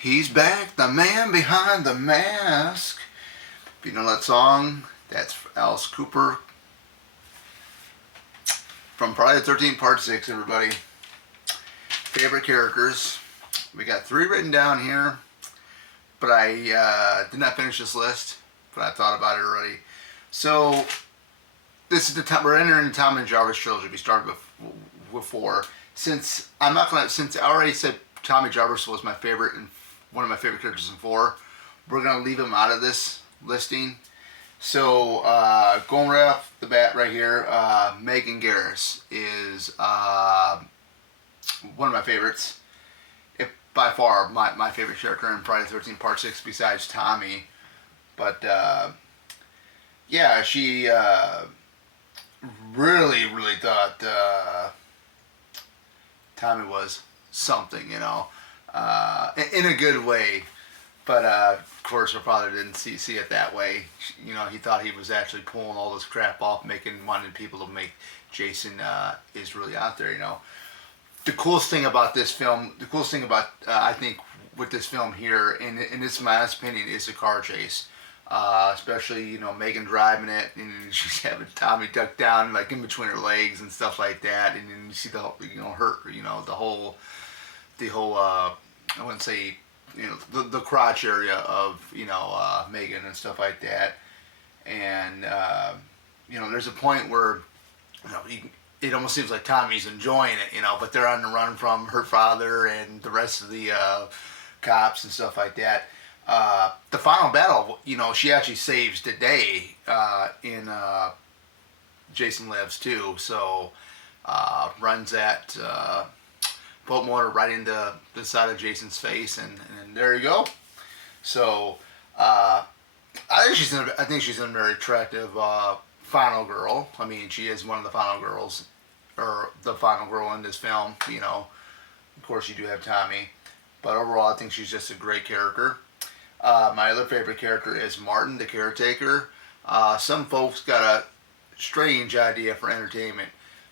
He's back, the man behind the mask. If you know that song, that's Alice Cooper from Friday the 13th, Part 6, everybody. Favorite characters. We got 3 written down here, but I did not finish this list, but I thought about it already. So, this is the time, we're entering the Tom and Jarvis trilogy. We started with 4. Since I already said Tommy Jarvis was my favorite and one of my favorite characters in 4, we're going to leave him out of this listing. So, going right off the bat right here, Megan Garris is one of my favorites. By far my favorite character in Friday the 13th Part 6 besides Tommy. But, yeah, she really thought Tommy was something, in a good way. But of course, her father didn't see it that way. He thought he was actually pulling all this crap off, wanting people to make Jason is really out there. The coolest thing about this film, I think with this film here, and this is my honest opinion, is the car chase. Especially Megan driving it, and she's having Tommy duck down like in between her legs and stuff like that, and then you see the whole I wouldn't say the crotch area of Megan and stuff like that, and there's a point where it almost seems like Tommy's enjoying it, but they're on the run from her father and the rest of the cops and stuff like that. The final battle, she actually saves the day in Jason Lives too. So runs that boat motor right into the side of Jason's face, and there you go. So I think she's a very attractive final girl. I mean, she is one of the final girls, or the final girl in this film. Of course, you do have Tommy, but overall, I think she's just a great character. My other favorite character is Martin, the caretaker. Some folks got a strange idea for entertainment.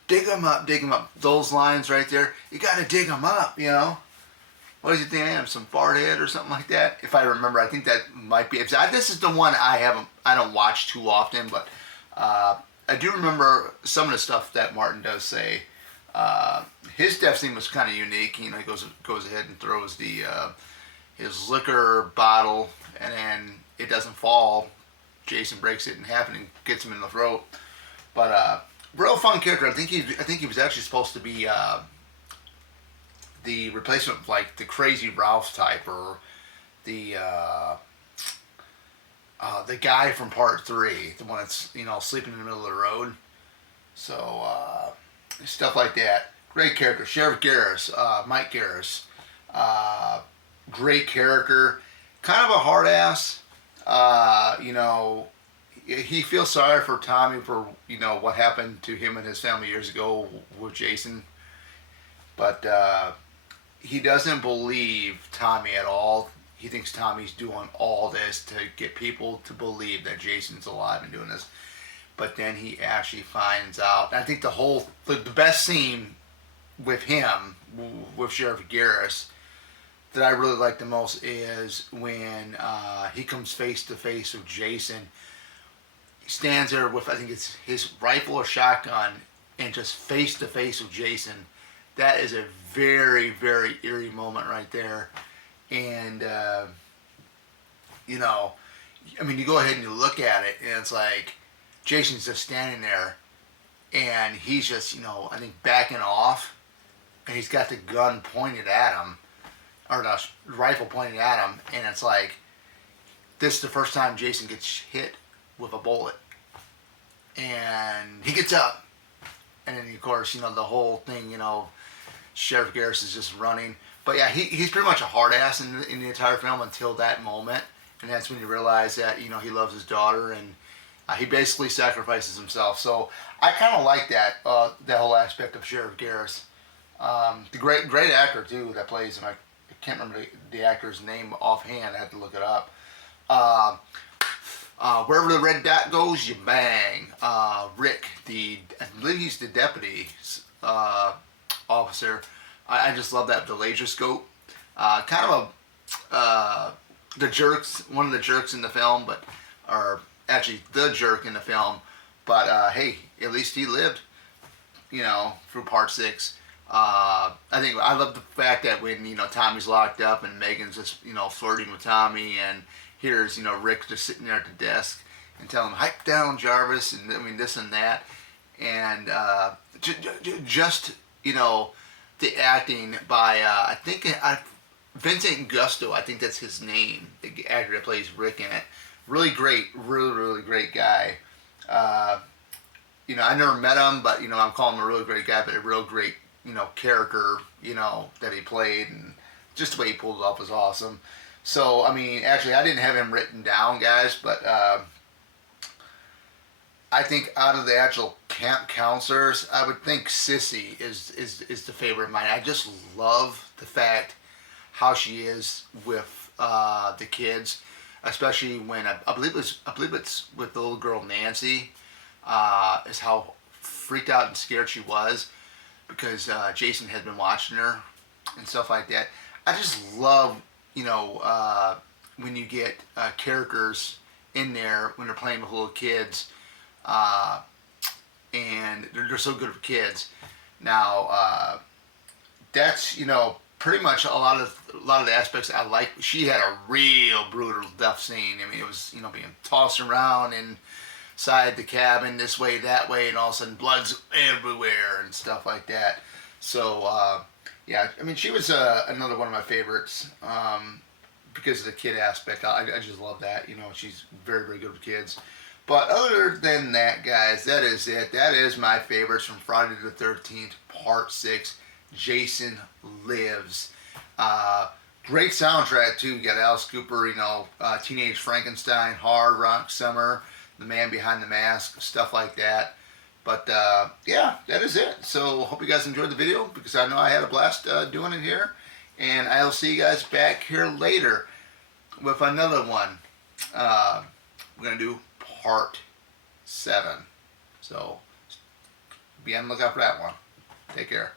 Dig them up, dig them up. Those lines right there, you gotta dig them up, What do you think I am, some fart head or something like that? If I remember, I think that might be. This is the one I don't watch too often, but I do remember some of the stuff that Martin does say. His death scene was kind of unique. He goes ahead and throws his liquor bottle, and then it doesn't fall. Jason breaks it in half and gets him in the throat. But real fun character. I think he was actually supposed to be the replacement of like the Crazy Ralph type, or the guy from Part 3, the one that's sleeping in the middle of the road. So stuff like that. Great character. Sheriff Garris, Mike Garris. Great character, kind of a hard ass. He feels sorry for Tommy for what happened to him and his family years ago with Jason, but he doesn't believe Tommy at all. He thinks Tommy's doing all this to get people to believe that Jason's alive and doing this, but then he actually finds out. And I think the best scene with him, with Sheriff Garris, that I really like the most is when he comes face to face with Jason. He stands there with, I think it's his rifle or shotgun, and just face to face with Jason. That is a very, very eerie moment right there. And, you go ahead and you look at it, and it's like Jason's just standing there, and he's just, I think backing off, and he's got the gun pointed at him, or the rifle pointed at him, and it's like, this is the first time Jason gets hit with a bullet. And he gets up, and then of course, the whole thing, Sheriff Garris is just running. But yeah, he's pretty much a hard ass in the entire film until that moment, and that's when you realize that, he loves his daughter, and he basically sacrifices himself. So I kind of like that whole aspect of Sheriff Garris. The great actor too that plays him. I can't remember the actor's name offhand. I had to look it up. Wherever the red dot goes, you bang. Rick, I believe he's the deputy officer. I just love that, the laser scope. Kind of the jerks, one of the jerks in the film, but or actually the jerk in the film. But hey, at least he lived, through part 6. I think I love the fact that when Tommy's locked up and Megan's just flirting with Tommy, and here's Rick just sitting there at the desk and telling him, "Hype down, Jarvis," and I mean this and that, and just the acting by I think Vincent Gusto, I think that's his name, the actor that plays Rick in it. Really great, really great guy. I never met him, but I'm calling him a really great guy, but a real great character that he played, and just the way he pulled it off was awesome. So I mean, actually, I didn't have him written down, guys, but I think out of the actual camp counselors, I would think Sissy is the favorite of mine. I just love the fact how she is with the kids, especially when I believe it's with the little girl Nancy, is how freaked out and scared she was because Jason had been watching her and stuff like that. I just love when you get characters in there when they're playing with little kids, and they're so good with kids. Now that's pretty much a lot of the aspects I like. She had a real brutal death scene. I mean, it was being tossed around inside the cabin this way, that way, and all of a sudden blood's everywhere and stuff like that. So yeah, I mean, she was another one of my favorites because of the kid aspect. I just love that. She's very good with kids. But other than that, guys, that is it. That is my favorites from Friday the 13th, Part 6. Jason Lives. Great soundtrack too. You got Alice Cooper, Teenage Frankenstein, Hard Rock Summer, The Man Behind the Mask, stuff like that. But yeah, that is it. So hope you guys enjoyed the video, because I know I had a blast doing it here. And I'll see you guys back here later with another one. We're going to do Part 7. So be on the lookout for that one. Take care.